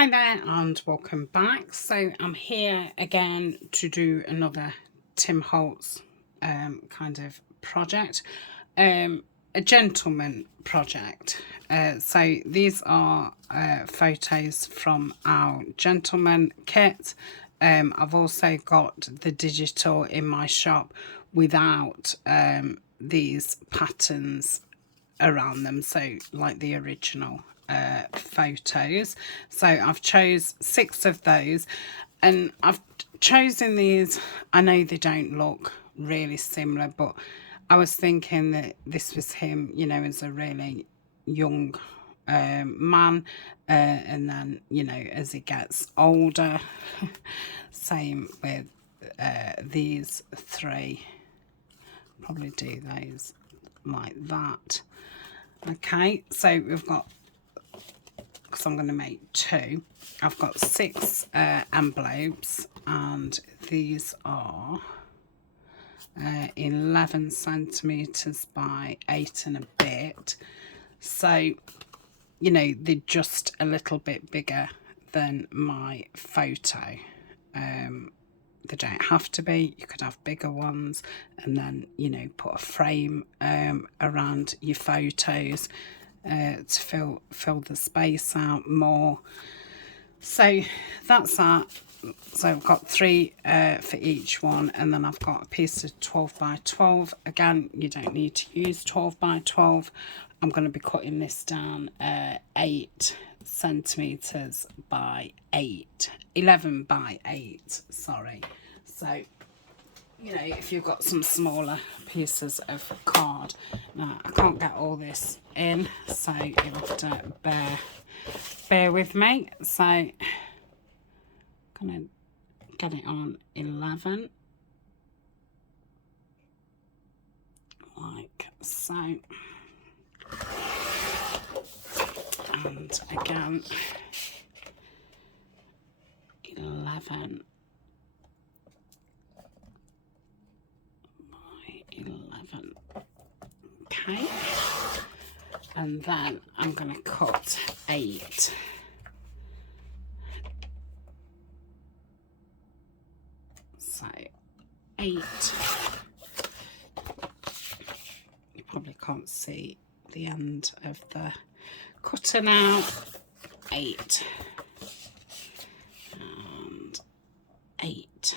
Hi there and welcome back. So I'm here again to do another Tim Holtz kind of project, a gentleman project. So these are photos from our gentleman kit. I've also got the digital in my shop without these patterns around them, so like the original photos. So I've chose 6 of those, and I've chosen these. I know they don't look really similar, but I was thinking that this was him, you know, as a really young man, and then, you know, as he gets older. Same with these 3. Probably do those like that. Okay, so we've got, because I'm going to make 2, I've got 6 envelopes, and these are 11 centimeters by 8 and a bit. So, you know, they're just a little bit bigger than my photo. They don't have to be. You could have bigger ones, and then, you know, put a frame around your photos to fill the space out more. So that's that. So I've got 3 for each one, and then I've got a piece of 12 by 12. Again, you don't need to use 12 by 12. I'm going to be cutting this down 8 centimeters by 8, 11 by 8, sorry. So, you know, if you've got some smaller pieces of card. Now, I can't get all this in, so you'll have to bear with me. So, I'm going to get it on 11, like so. And again, 11 by 11. Okay, and then I'm going to cut 8. So 8. You probably can't see the end of the cutter now. 8 and 8.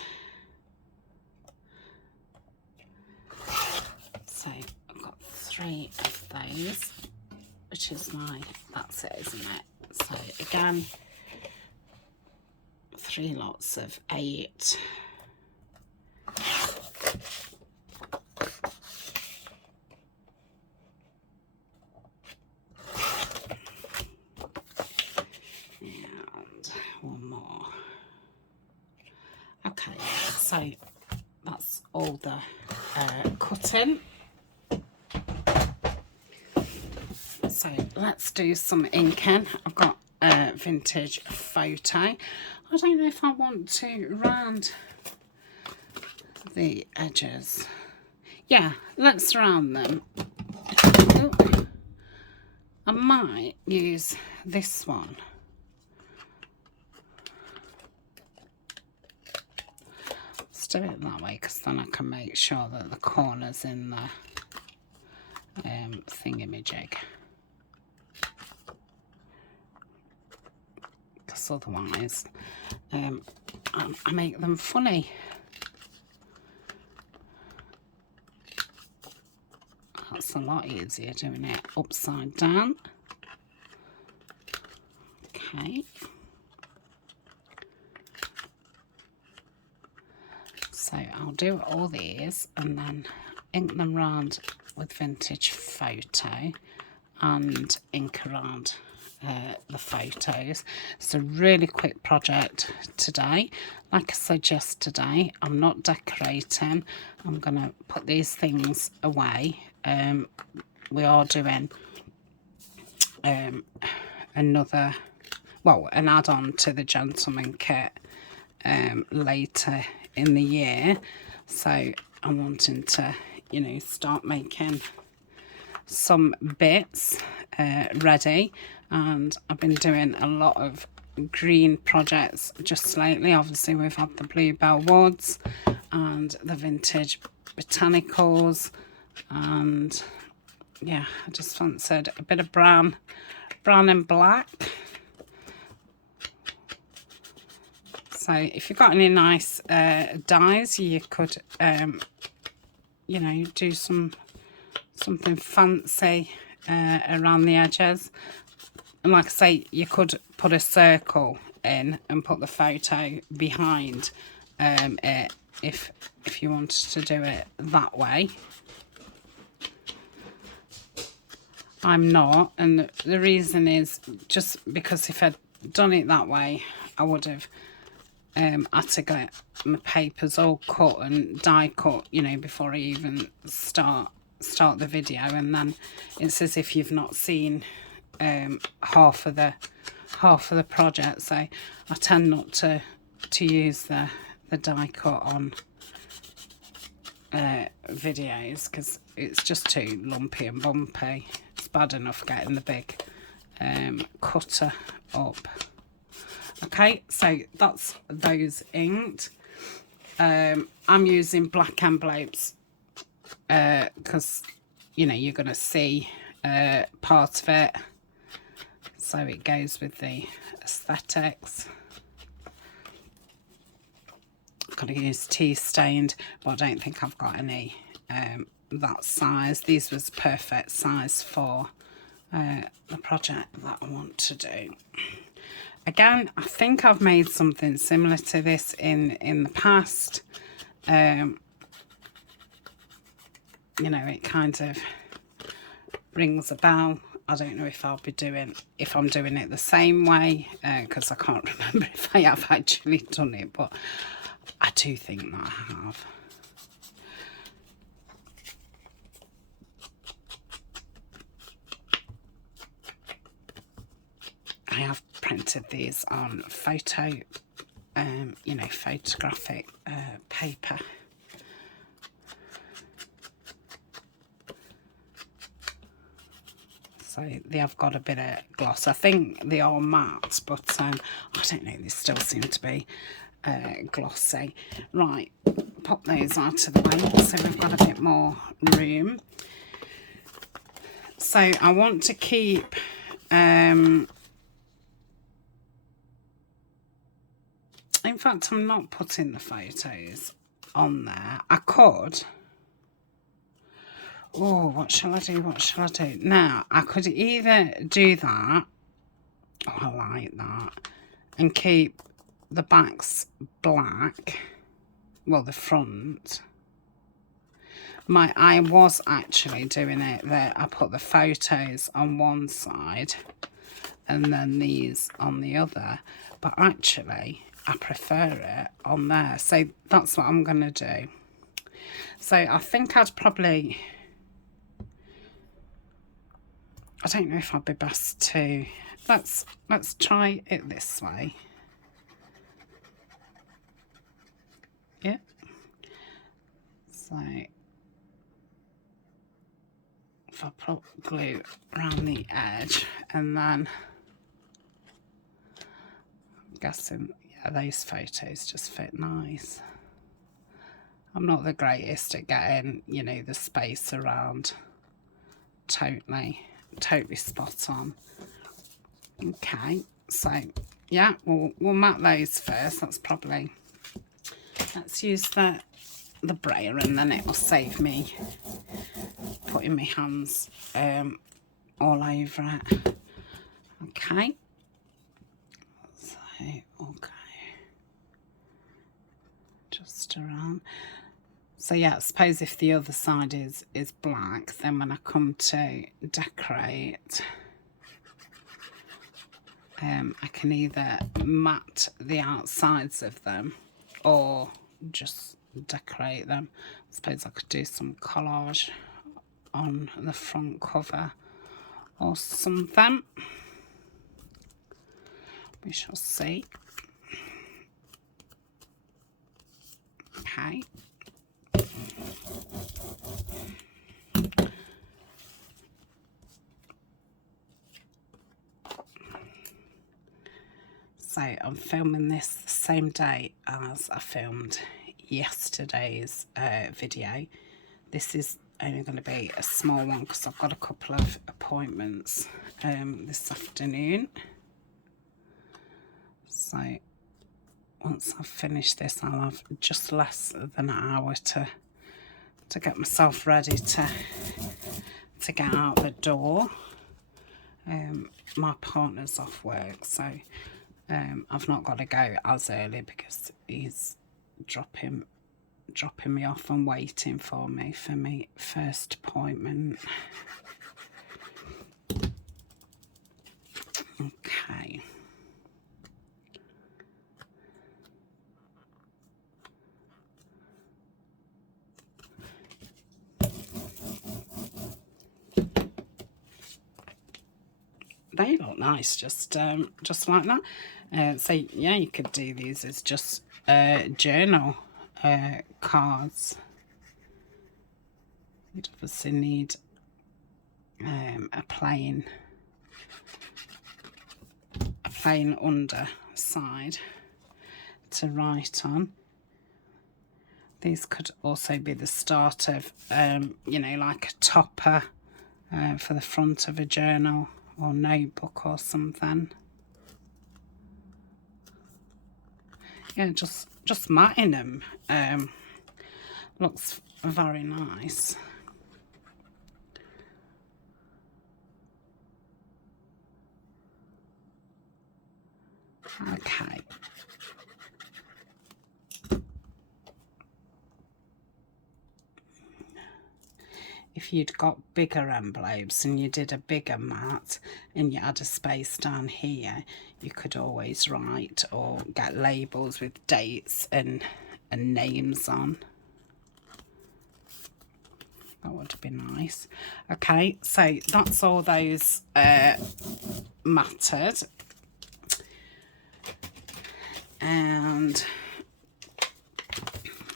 So I've got 3 of those, which is that's it, isn't it? So again, 3 lots of 8. One more. Okay, so that's all the cutting. So let's do some inking. I've got a vintage photo. I don't know if I want to round the edges. Yeah, let's round them. Ooh. I might use this one. Do it that way, because then I can make sure that the corner's in the thingamajig, because otherwise I make them funny. That's a lot easier doing it upside down. Okay. So I'll do all these and then ink them round with vintage photo and ink around the photos. It's a really quick project today. Like I said yesterday, I'm not decorating. I'm going to put these things away. We are doing another, well, an add-on to the gentleman kit later in the year, so I'm wanting to, you know, start making some bits ready, and I've been doing a lot of green projects just lately. Obviously we've had the Bluebell Woods and the Vintage Botanicals, and yeah, I just fancied a bit of brown and black. So if you've got any nice dyes, you could you know, do something fancy around the edges. And like I say, you could put a circle in and put the photo behind it if you wanted to do it that way. I'm not, and the reason is just because if I'd done it that way, I would have had to get my papers all cut and die cut, you know, before I even start the video, and then it's as if you've not seen half of the project. So I tend not to use the die cut on videos because it's just too lumpy and bumpy. It's bad enough getting the big cutter up. Okay, so that's those inked. I'm using black envelopes because you know you're going to see part of it, so it goes with the aesthetics. I'm going to use tea stained, but I don't think I've got any that size. These was perfect size for the project that I want to do. Again, I think I've made something similar to this in the past. You know, it kind of rings a bell. I don't know if I'm doing it the same way, because I can't remember if I have actually done it, but I do think that I have. I have printed these on photo, you know, photographic paper. So they have got a bit of gloss. I think they are matte, but I don't know, they still seem to be glossy. Right, pop those out of the way so we've got a bit more room. So I want to keep in fact, I'm not putting the photos on there. I could. Oh, what shall I do? What shall I do? Now, I could either do that. Oh, I like that. And keep the backs black. Well, the front. I was actually doing it that I put the photos on one side and then these on the other. But actually, I prefer it on there. So that's what I'm going to do. So I think I'd probably... I don't know if I'd be best to... Let's try it this way. Yeah. So if I put glue around the edge, and then I'm guessing, yeah, those photos just fit nice. I'm not the greatest at getting, you know, the space around totally spot on. Okay, so yeah, we'll map those first. That's probably, let's use the brayer, and then it will save me putting my hands all over it. Okay, so okay, just around. So yeah, I suppose if the other side is black, then when I come to decorate, I can either matte the outsides of them or just decorate them. I suppose I could do some collage on the front cover or something. We shall see. Okay. So I'm filming this the same day as I filmed yesterday's video. This is only going to be a small one because I've got a couple of appointments this afternoon. So once I've finished this, I'll have just less than an hour to get myself ready to get out the door. My partner's off work, so I've not got to go as early because he's dropping me off and waiting for me for my first appointment. Okay. They look nice, just like that. So yeah, you could do these as just journal cards. You'd obviously need a plain underside to write on. These could also be the start of you know, like a topper for the front of a journal or notebook or something. Yeah, just matting them looks very nice. Okay. If you'd got bigger envelopes and you did a bigger mat and you had a space down here, you could always write or get labels with dates and names on. That would be nice. Okay, so that's all those matted. And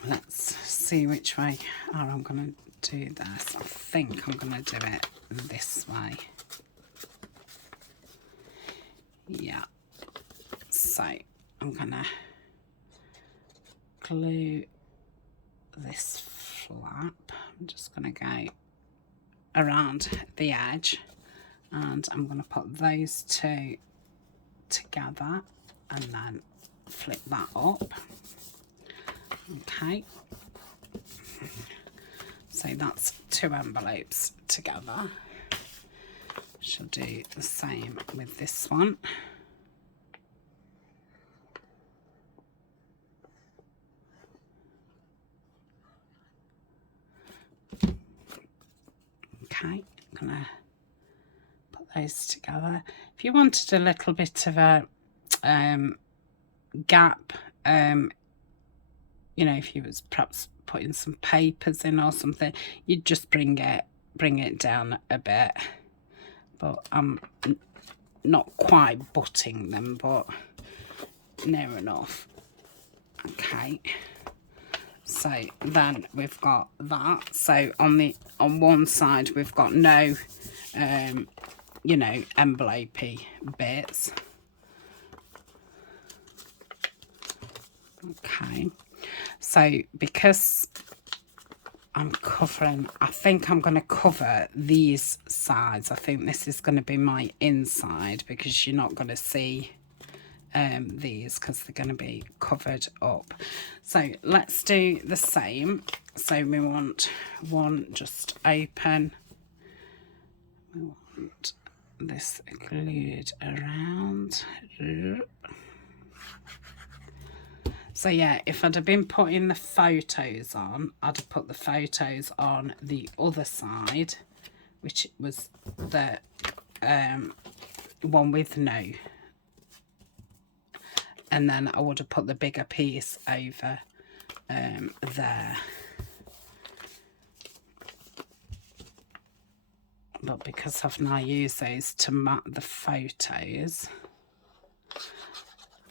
let's see which way I'm going to do this. I think I'm going to do it this way. Yeah. So I'm going to glue this flap. I'm just going to go around the edge and I'm going to put those two together and then flip that up. Okay, so that's two envelopes together. She'll do the same with this one. Okay, I'm gonna put those together. If you wanted a little bit of a gap, you know, if you was perhaps putting some papers in or something, you'd just bring it down a bit. But I'm not quite butting them, but near enough. Okay, so then we've got that. So on one side we've got no you know, envelopey bits. Okay, so because I'm covering, I think I'm going to cover these sides. I think this is going to be my inside because you're not going to see these because they're going to be covered up. So let's do the same. So we want one just open. We want this glued around. So yeah, if I'd have been putting the photos on, I'd have put the photos on the other side, which was the one with no. And then I would have put the bigger piece over there. But because I've now used those to mat the photos,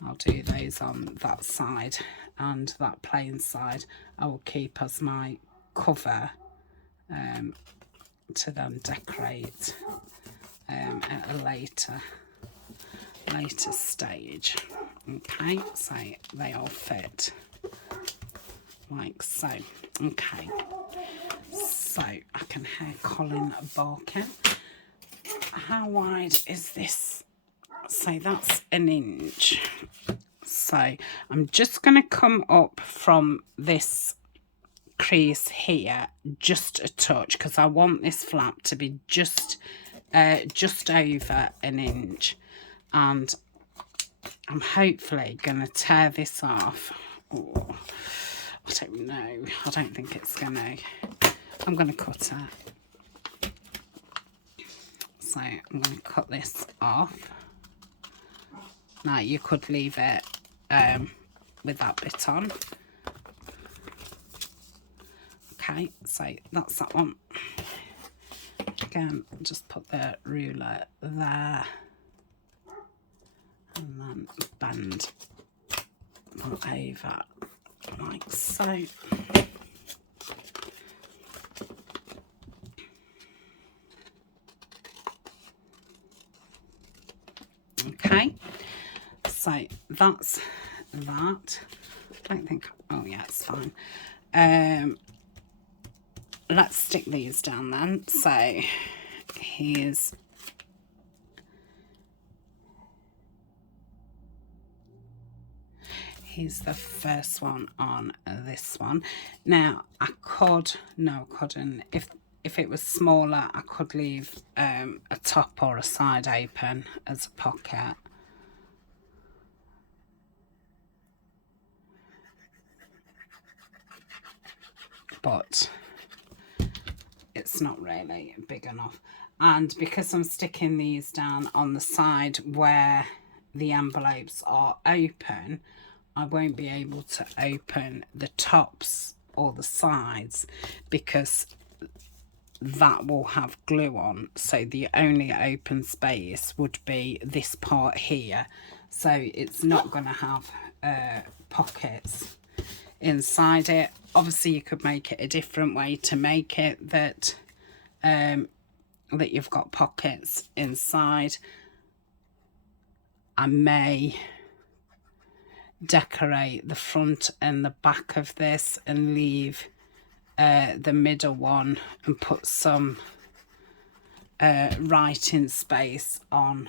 I'll do those on that side, and that plain side I will keep as my cover to then decorate at a later later stage. Okay, so they all fit like so. Okay, so I can hear Colin barking. How wide is this? So that's 1 inch. So I'm just going to come up from this crease here just a touch, because I want this flap to be just over 1 inch, and I'm hopefully going to tear this off. Oh, I don't know. I don't think it's going to. I'm going to cut it. So I'm going to cut this off. Now you could leave it with that bit on. Okay, so that's that one. Again, just put the ruler there and then bend them over like so. Okay, so that's that. I don't think, oh yeah, it's fine. Let's stick these down then. So here's the first one on this one. Now I could, no I couldn't, if it was smaller I could leave a top or a side open as a pocket. But it's not really big enough, and because I'm sticking these down on the side where the envelopes are open, I won't be able to open the tops or the sides because that will have glue on, so the only open space would be this part here, so it's not going to have pockets inside it. Obviously you could make it a different way to make it that that you've got pockets inside. I may decorate the front and the back of this and leave the middle one and put some writing space on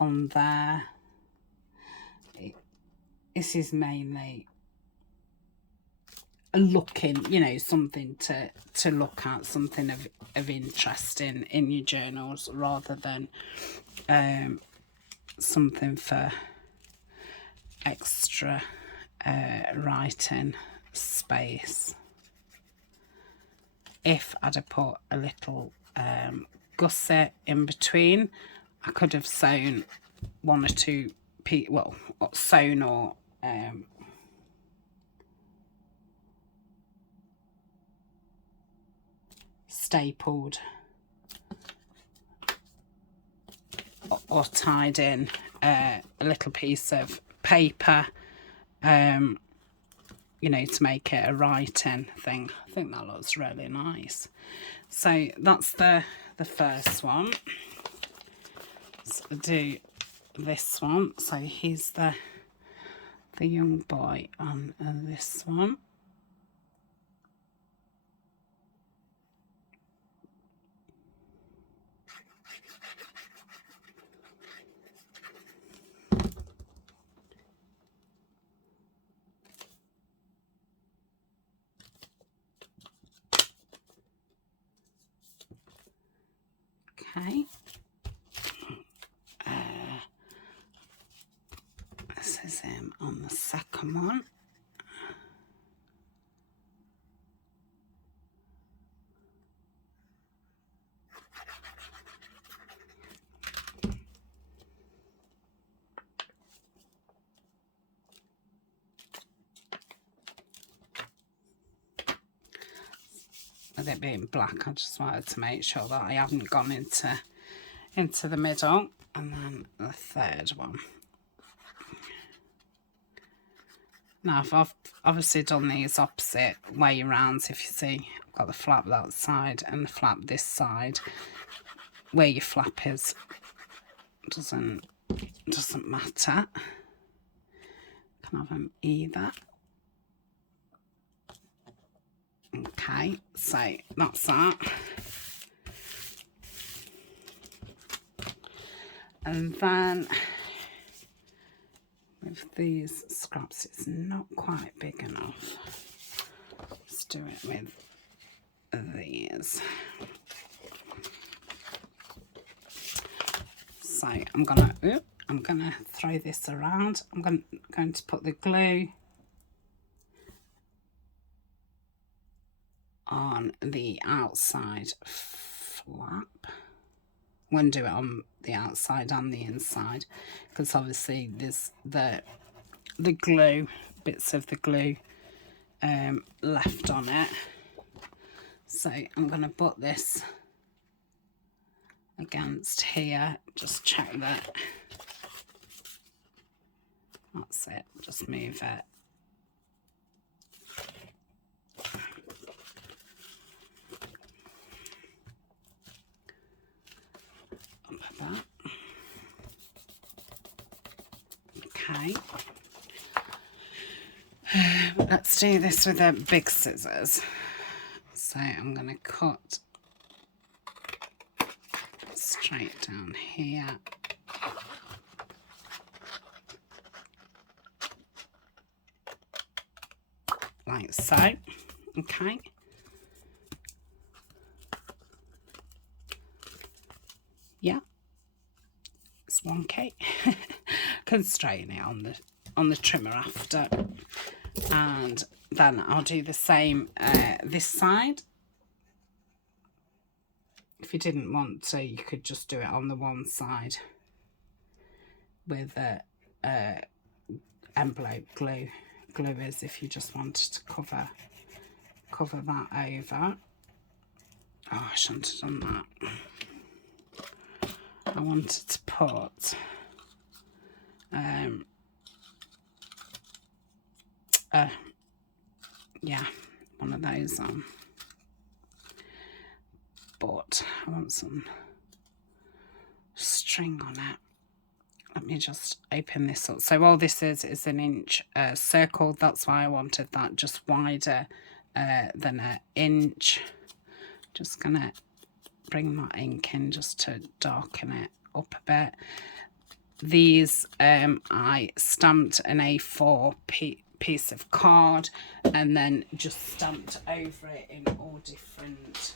there. This is mainly looking, you know, something to look at, something of interest in your journals, rather than something for extra writing space. If I'd have put a little gusset in between, I could have sewn one or two sewn or stapled or tied in a little piece of paper, you know, to make it a writing thing. I think that looks really nice. So that's the first one. So I'll do this one. So here's the young boy on this one. Okay, this is him on the second one. With it being black, I just wanted to make sure that I haven't gone into the middle. And then the third one. Now I've obviously done these opposite way around. If you see, I've got the flap that side and the flap this side. Where your flap is doesn't doesn't matter. Can have them either. Okay, so that's that. And then with these scraps, it's not quite big enough. Let's do it with these. So I'm gonna throw this around. I'm going to put the glue on the outside flap. I'm going to do it on the outside and the inside, because obviously there's the glue, bits of the glue left on it. So I'm going to put this against here, just check that. That's it, just move it. That. Okay, let's do this with the big scissors. So I'm going to cut straight down here. Like so. Okay. Yeah. It's wonky. Can straighten it on the trimmer after, and then I'll do the same this side. If you didn't want to, you could just do it on the one side with envelope glue. Glue is if you just wanted to cover that over. Oh, I shouldn't have done that. I wanted to put yeah, one of those on, but I want some string on it. Let me just open this up. So all this is an inch circle. That's why I wanted that just wider than an inch. Just gonna bring that ink in just to darken it up a bit. These I stamped an A4 piece of card and then just stamped over it in all different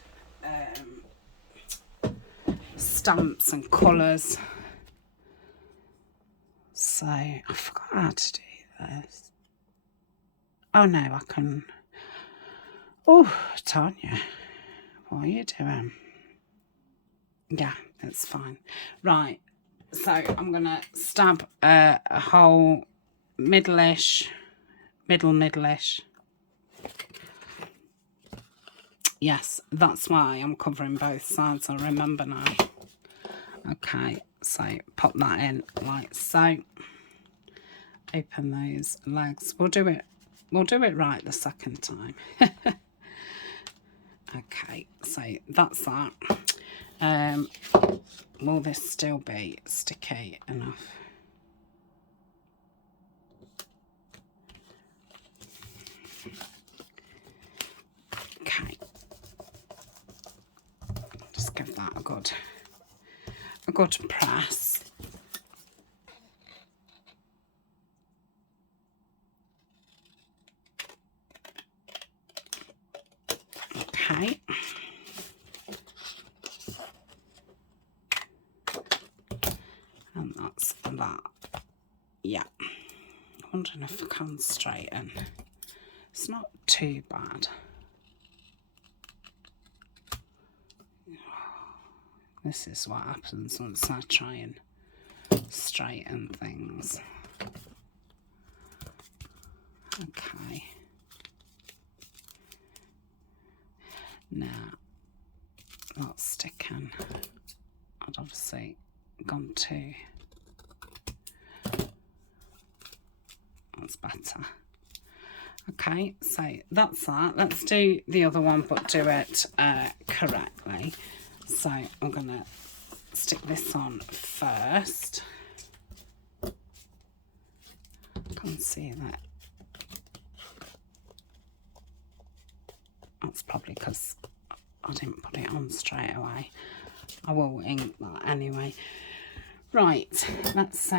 stamps and colours. So I forgot how to do this. Oh no, I can. Oh, Tania, what are you doing? Yeah, it's fine. Right, so I'm gonna stab a hole middle-ish. Yes, that's why I'm covering both sides. I remember now. Okay, so pop that in like so. Open those legs. We'll do it right the second time. Okay, so that's that. Will this still be sticky enough? Okay, just give that a good press. Okay. And that's that. Yeah. I'm wondering if I can straighten. It's not too bad. This is what happens once I try and straighten things. Okay. Now, that's sticking. I'd obviously gone too. That's better. Okay, so that's that. Let's do the other one, but do it correctly. So I'm gonna stick this on first. can see that. That's probably because I didn't put it on straight away. I will ink that anyway. Right, let's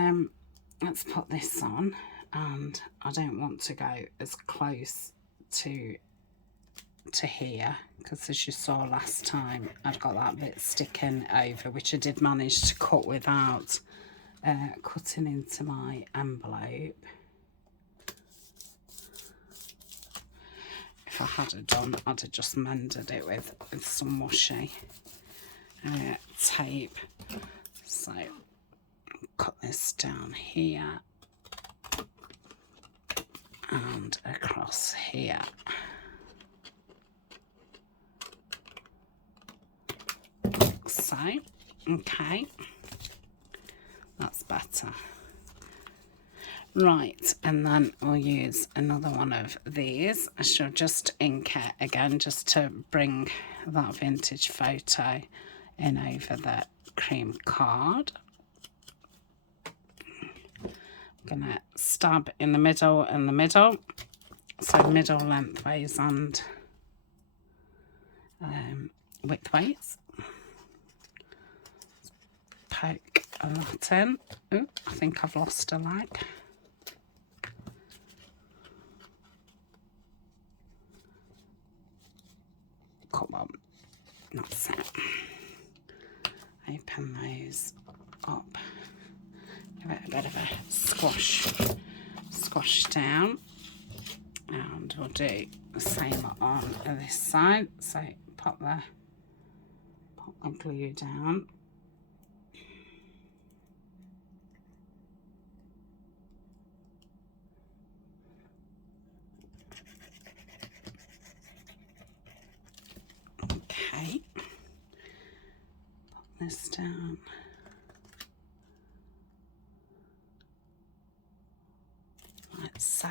put this on, and I don't want to go as close to here, because as you saw last time I'd got that bit sticking over, which I did manage to cut without cutting into my envelope. If I had done, I'd have just mended it with some washi tape. So cut this down here and across here. So, okay, that's better. Right, and then we'll use another one of these. I shall just ink it again, just to bring that vintage photo in over the cream card. I'm gonna stab in the middle and the middle, so middle lengthways and widthways. Poke a lot in. Oh, I think I've lost a leg. Come on, that's it. Open those up. Give it a bit of a squash down, and we'll do the same on this side. So pop the glue down. Okay, pop this down. Like so.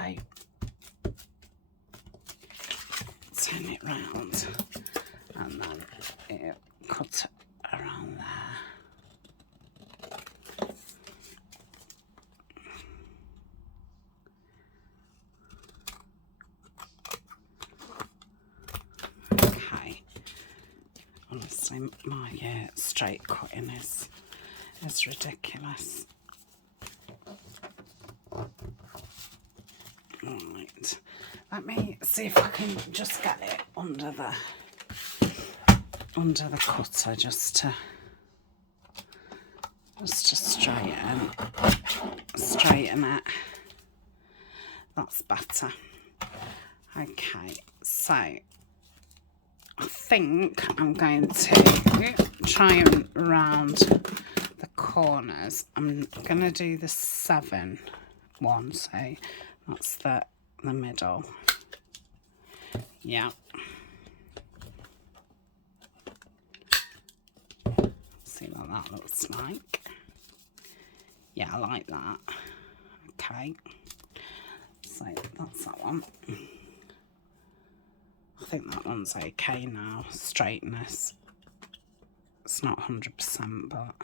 Turn it round, and then it cut around there. Okay. Honestly, my straight cutting is ridiculous. Right, let me see if I can just get it under the cutter, just to straighten it. That's better. Okay, so I think I'm going to try and round the corners. I'm going to do the 7 one, so that's the middle. Yeah. See what that looks like. Yeah, I like that. Okay. So that's that one. I think that one's okay now. Straightness. It's not 100%, but...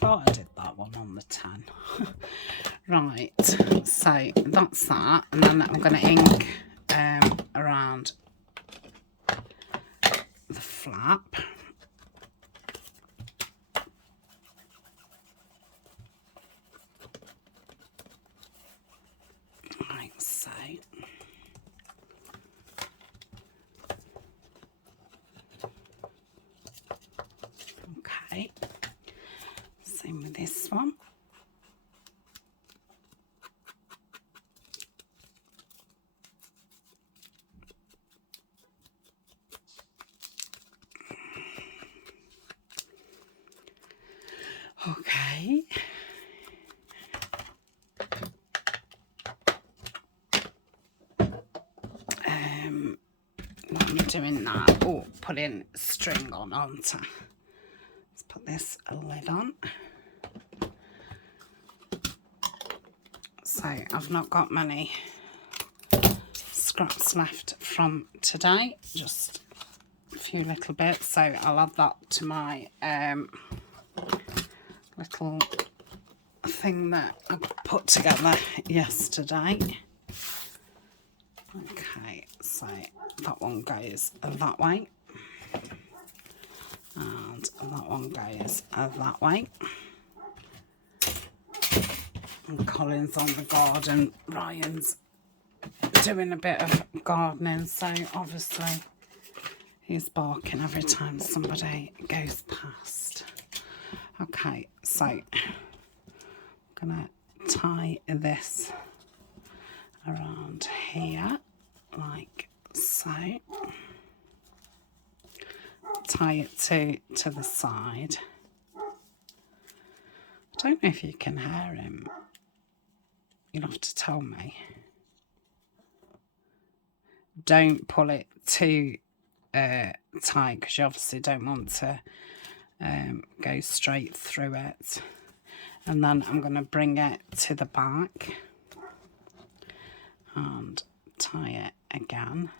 Thought I did that one on the 10. Right, so that's that, and then I'm going to ink around the flap. Like so. Okay, same with this one. Okay. What am I doing now? Oh, putting string on, aren't I? Let's put this lid on. So I've not got many scraps left from today, just few little bits, so I'll add that to my little thing that I put together yesterday. Okay, so that one goes that way, and that one goes that way. And Colin's on the garden, Ryan's doing a bit of gardening, so obviously he's barking every time somebody goes past. Okay, so I'm gonna tie this around here like so. Tie it to the side. I don't know if you can hear him. You'll have to tell me. Don't pull it too tight, because you obviously don't want to go straight through it. And then I'm going to bring it to the back and tie it again.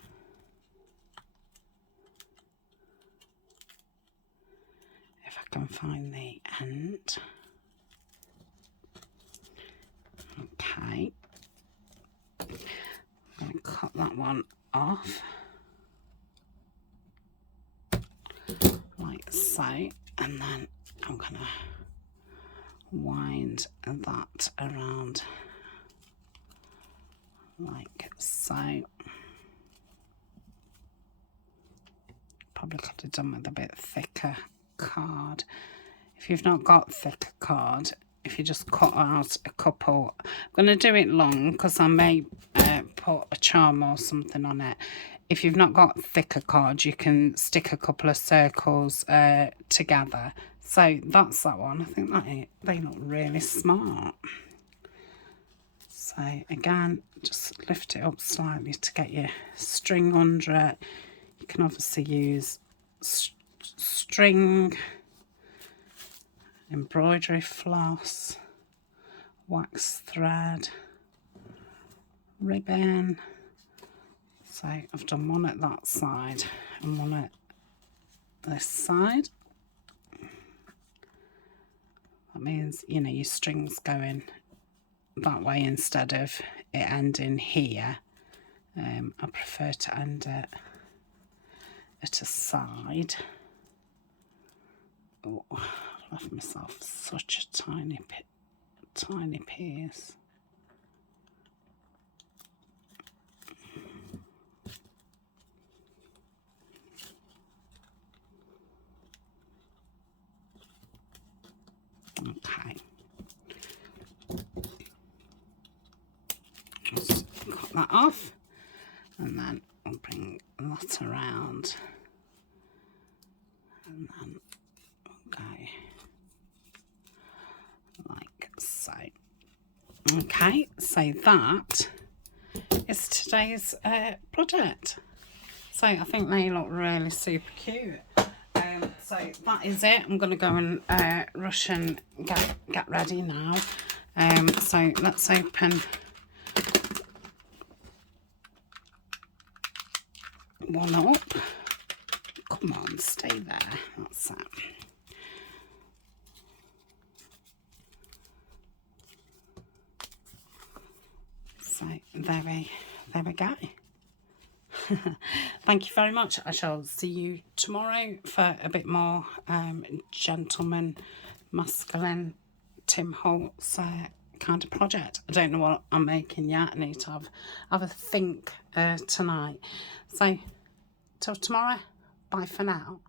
If I can find the end. Okay. I'm going to cut that one off. Like so. And then I'm going to wind that around like so. Probably could have done with a bit thicker card. If you've not got thicker card, if you just cut out a couple, I'm going to do it long because I may put a charm or something on it. If you've not got thicker card, you can stick a couple of circles together. So that's that one. I think that they look really smart. So again, just lift it up slightly to get your string under it. You can obviously use string, embroidery floss, wax thread, ribbon. So I've done one at that side and one at this side. That means, you know, your string's going that way instead of it ending here. I prefer to end it at a side. Oh, I left myself such a tiny piece. Okay. Just cut that off, and then I'll bring that around, and then okay, like so. Okay, so that is today's project. So I think they look really super cute. So that is it. I'm going to go and rush and get ready now. So let's open one up. Come on, stay there. That's it. So there we go. Thank you very much. I shall see you tomorrow for a bit more gentleman, masculine, Tim Holtz kind of project. I don't know what I'm making yet. I need to have a think tonight. So till tomorrow. Bye for now.